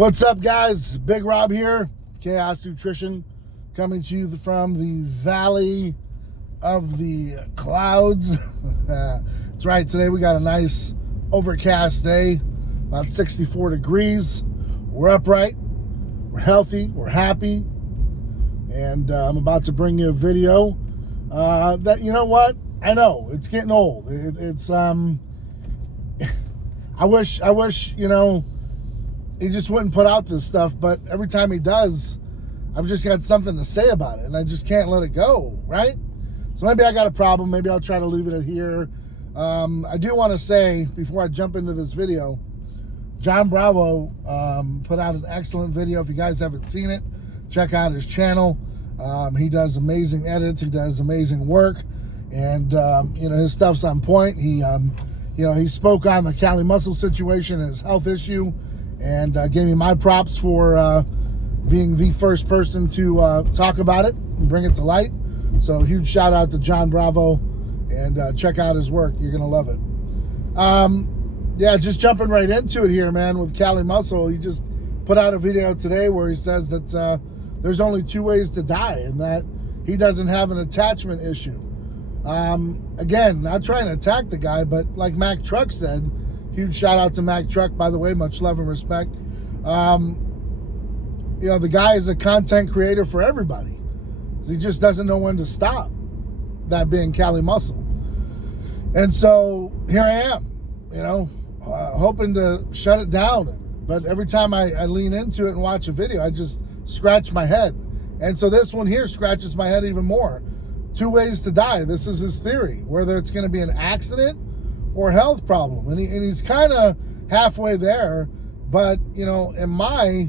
What's up, guys? Big Rob here, Chaos Nutrition, coming to you from the Valley of the Clouds. That's right, today we got a nice overcast day, about 64 degrees. We're upright, we're healthy, we're happy, and I'm about to bring you a video that, you know what, I know, it's getting old. I wish, you know, he just wouldn't put out this stuff, but every time he does, I've just got something to say about it, and I just can't let it go, right? So maybe I got a problem. Maybe I'll try to leave it at here. I do want to say, before I jump into this video, John Bravo put out an excellent video. If you guys haven't seen it, check out his channel. He does amazing edits. He does amazing work, and you know, his stuff's on point. He spoke on the Cali muscle situation and his health issue, and gave me my props for being the first person to talk about it and bring it to light. So huge shout out to John Bravo, and check out his work. You're gonna love it. Yeah, just jumping right into it here, man, with Cali Muscle. He just put out a video today where he says that there's only two ways to die, and that he doesn't have an attachment issue. Again, not trying to attack the guy, but like Mac Truck said, huge shout out to Mac Truck, by the way, much love and respect. You know, the guy is a content creator for everybody. He just doesn't know when to stop, that being Cali Muscle. And so here I am, you know, hoping to shut it down. But every time I lean into it and watch a video, I just scratch my head. And so this one here scratches my head even more. Two ways to die. This is his theory, whether it's going to be an accident or health problem. And he's kind of halfway there. But, you know, in my,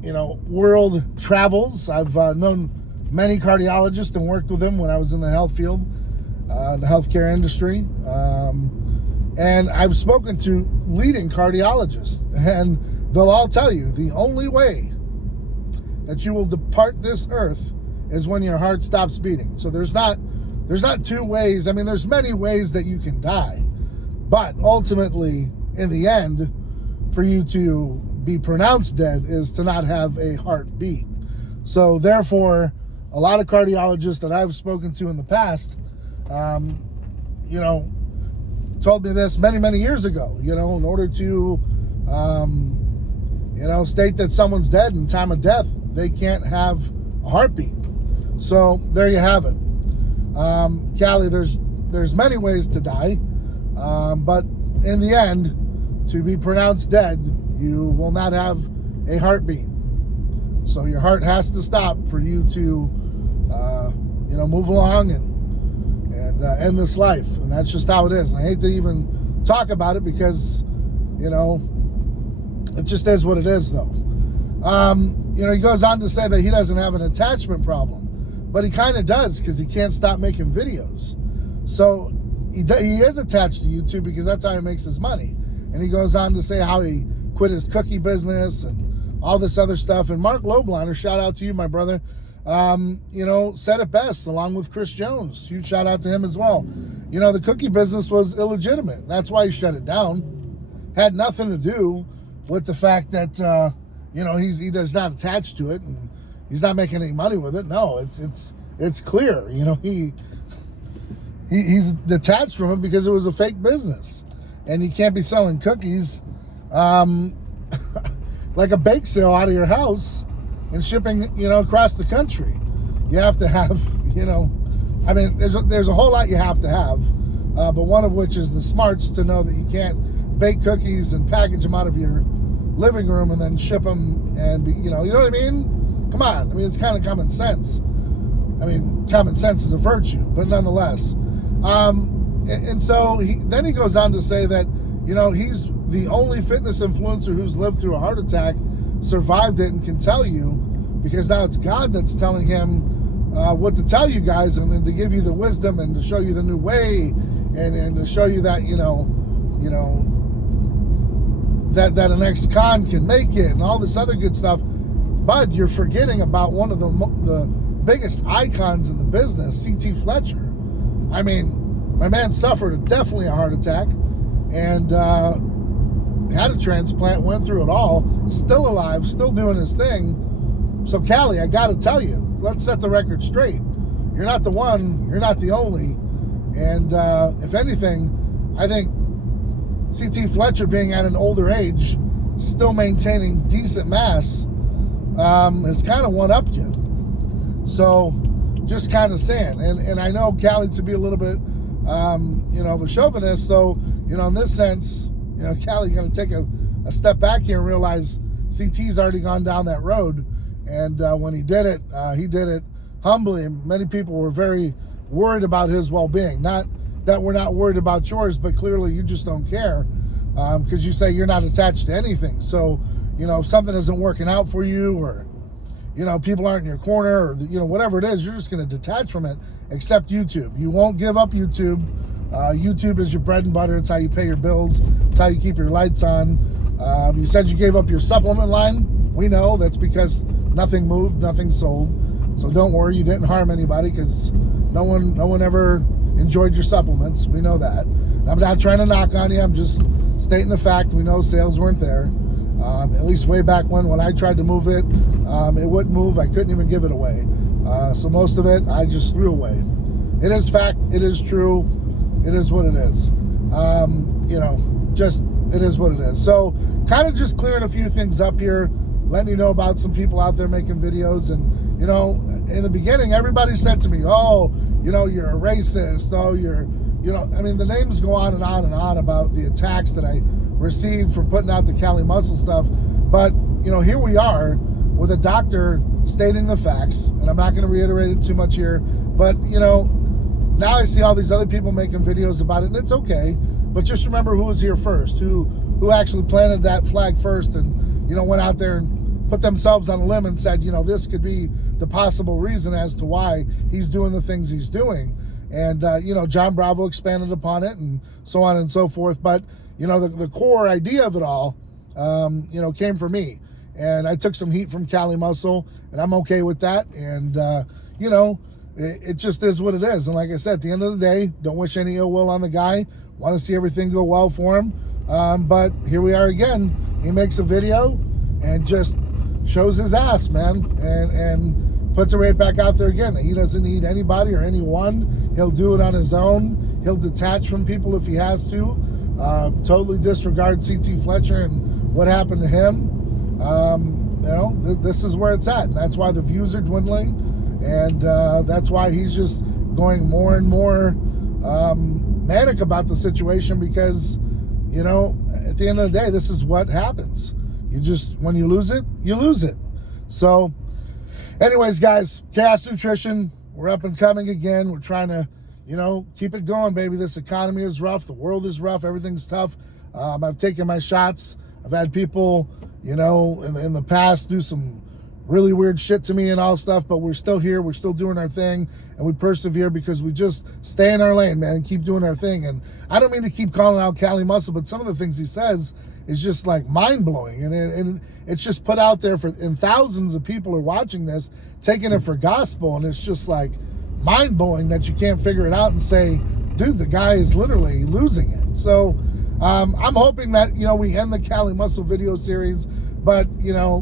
you know, world travels, I've known many cardiologists and worked with them when I was in the health field, the healthcare industry. And I've spoken to leading cardiologists, and they'll all tell you the only way that you will depart this earth is when your heart stops beating. So there's not two ways. I mean, there's many ways that you can die, but ultimately, in the end, for you to be pronounced dead is to not have a heartbeat. So therefore, a lot of cardiologists that I've spoken to in the past, you know, told me this many years ago. You know, in order to, you know, state that someone's dead in time of death, they can't have a heartbeat. So there you have it. Cali, there's many ways to die, but in the end, to be pronounced dead, you will not have a heartbeat. So your heart has to stop for you to, you know, move along and end this life. And that's just how it is. And I hate to even talk about it because, you know, it just is what it is, though. You know, he goes on to say that he doesn't have an attachment problem. But he kind of does, because he can't stop making videos. So he is attached to YouTube because that's how he makes his money. And he goes on to say how he quit his cookie business and all this other stuff. And Mark Lobliner, shout out to you, my brother, you know, said it best, along with Chris Jones. Huge shout out to him as well. You know, the cookie business was illegitimate. That's why he shut it down. Had nothing to do with the fact that, you know, he does not attach to it, and he's not making any money with it. No, it's clear. You know, he's detached from it because it was a fake business, and you can't be selling cookies like a bake sale out of your house and shipping, you know, across the country. You have to have, you know, I mean, there's a whole lot you have to have, but one of which is the smarts to know that you can't bake cookies and package them out of your living room and then ship them and be, you know what I mean? Come on, I mean, it's kind of common sense. I mean, common sense is a virtue, but nonetheless. And so then he goes on to say that, you know, he's the only fitness influencer who's lived through a heart attack, survived it, and can tell you, because now it's God that's telling him what to tell you guys, and to give you the wisdom and to show you the new way, and to show you that, you know, that an ex-con can make it, and all this other good stuff. But you're forgetting about one of the biggest icons in the business, C.T. Fletcher. I mean, my man suffered definitely a heart attack, and had a transplant, went through it all, still alive, still doing his thing. So Callie, I got to tell you, let's set the record straight. You're not the one, you're not the only. And if anything, I think CT Fletcher being at an older age, still maintaining decent mass, has kind of one-upped you. So just kind of saying. And I know Callie to be a little bit, of a chauvinist. So, in this sense, Callie going to take a step back here and realize CT's already gone down that road. And when he did it humbly. And many people were very worried about his well-being. Not that we're not worried about yours, but clearly you just don't care because you say you're not attached to anything. So, if something isn't working out for you, or, people aren't in your corner, or, whatever it is, you're just going to detach from it, except YouTube. You won't give up YouTube. YouTube is your bread and butter. It's how you pay your bills. It's how you keep your lights on. You said you gave up your supplement line. We know that's because nothing moved, nothing sold. So don't worry, you didn't harm anybody because no one ever enjoyed your supplements. We know that. And I'm not trying to knock on you. I'm just stating the fact. We know sales weren't there. At least way back when I tried to move it, it wouldn't move. I couldn't even give it away. So most of it, I just threw away. It is fact. It is true. It is what it is. Just it is what it is. So kind of just clearing a few things up here, letting you know about some people out there making videos. And, in the beginning, everybody said to me, oh, you're a racist. Oh, the names go on and on and on about the attacks that I received for putting out the Cali Muscle stuff. But, here we are with a doctor stating the facts, and I'm not going to reiterate it too much here, but, now I see all these other people making videos about it, and it's okay, but just remember who was here first, who actually planted that flag first and, went out there and put themselves on a limb and said, this could be the possible reason as to why he's doing the things he's doing. And, John Bravo expanded upon it and so on and so forth. But, the core idea of it all, came from me. And I took some heat from Cali Muscle, and I'm okay with that. And, it just is what it is. And like I said, at the end of the day, don't wish any ill will on the guy. Want to see everything go well for him. But here we are again. He makes a video and just shows his ass, man. And puts it right back out there again. That he doesn't need anybody or anyone. He'll do it on his own. He'll detach from people if he has to. Totally disregard CT Fletcher and what happened to him. This is where it's at. And that's why the views are dwindling. And that's why he's just going more and more manic about the situation because, at the end of the day, this is what happens. When you lose it, you lose it. So anyways, guys, Chaos Nutrition, we're up and coming again. We're trying to, keep it going, baby. This economy is rough. The world is rough. Everything's tough. I've taken my shots. I've had people, in the past do some really weird shit to me and all stuff, but we're still here. We're still doing our thing, and we persevere because we just stay in our lane, man, and keep doing our thing. And I don't mean to keep calling out Cali Muscle, but some of the things he says is just like mind-blowing. And it's just put out there and thousands of people are watching this, taking it for gospel, and it's just like mind-blowing that you can't figure it out and say, dude, the guy is literally losing it. So I'm hoping that, we end the Cali Muscle video series. But,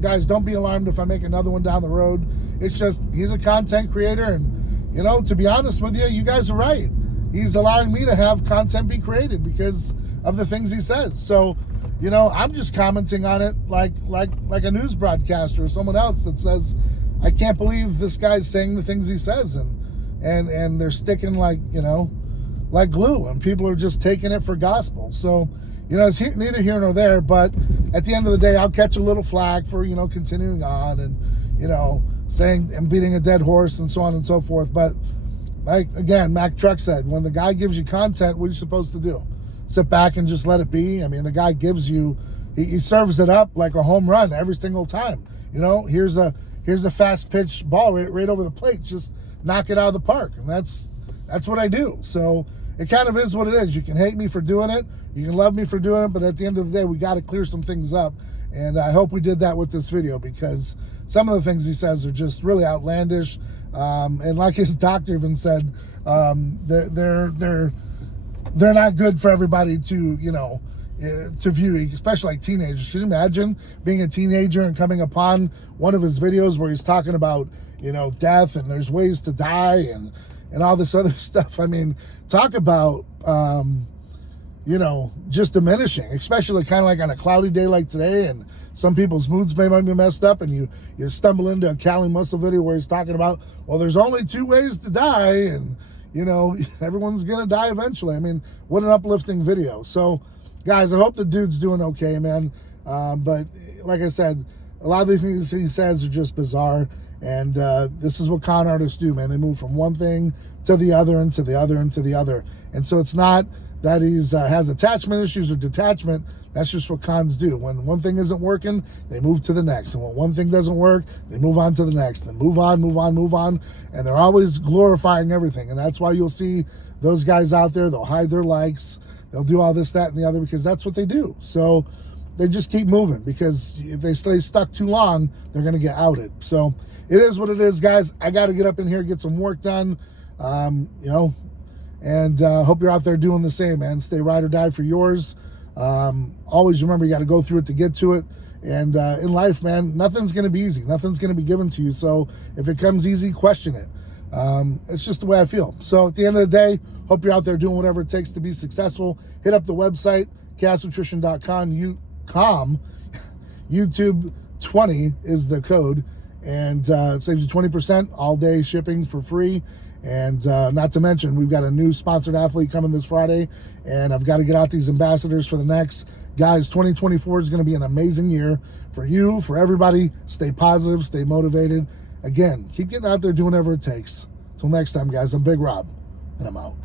guys, don't be alarmed if I make another one down the road. It's just, he's a content creator. And, to be honest with you, you guys are right. He's allowing me to have content be created because of the things he says. So, I'm just commenting on it like a news broadcaster or someone else that says, I can't believe this guy's saying the things he says. And they're sticking like glue. And people are just taking it for gospel. So, it's neither here nor there, but at the end of the day, I'll catch a little flack for, continuing on and, saying and beating a dead horse and so on and so forth. But like, again, Mac Truck said, when the guy gives you content, what are you supposed to do? Sit back and just let it be? I mean, the guy gives you, he serves it up like a home run every single time. Here's a fast pitch ball right over the plate. Just knock it out of the park. And that's what I do. So it kind of is what it is. You can hate me for doing it. You can love me for doing it, but at the end of the day, we got to clear some things up. And I hope we did that with this video because some of the things he says are just really outlandish. And like his doctor even said, they're not good for everybody to, to view, especially like teenagers. Can you imagine being a teenager and coming upon one of his videos where he's talking about, you know, death and there's ways to die and all this other stuff? I mean, talk about, you know, just diminishing, especially kind of like on a cloudy day like today, and some people's moods might be messed up, and you stumble into a Cali Muscle video where he's talking about, well, there's only 2 ways to die, and, you know, everyone's gonna die eventually. I mean, what an uplifting video. So, guys, I hope the dude's doing okay, man. But like I said, a lot of the things he says are just bizarre, and this is what con artists do, man. They move from one thing to the other and to the other and to the other, and so it's not that he's has attachment issues or detachment. That's just what cons do. When one thing isn't working, they move to the next. And when one thing doesn't work, they move on to the next. Then move on, move on, move on. And they're always glorifying everything. And that's why you'll see those guys out there, they'll hide their likes. They'll do all this, that, and the other, because that's what they do. So they just keep moving, because if they stay stuck too long, they're going to get outed. So it is what it is, guys. I got to get up in here, get some work done, you know, and hope you're out there doing the same, man. Stay ride or die for yours. Always remember, you got to go through it to get to it. And in life, man, nothing's going to be easy. Nothing's going to be given to you. So if it comes easy, question it. It's just the way I feel. So at the end of the day, hope you're out there doing whatever it takes to be successful. Hit up the website, chaosnutrition.com. YouTube 20 is the code, and it saves you 20% all day shipping for free. And not to mention, we've got a new sponsored athlete coming this Friday, and I've got to get out these ambassadors for the next. Guys, 2024 is going to be an amazing year for you, for everybody. Stay positive, stay motivated. Again, keep getting out there doing whatever it takes. Till next time, guys, I'm Big Rob, and I'm out.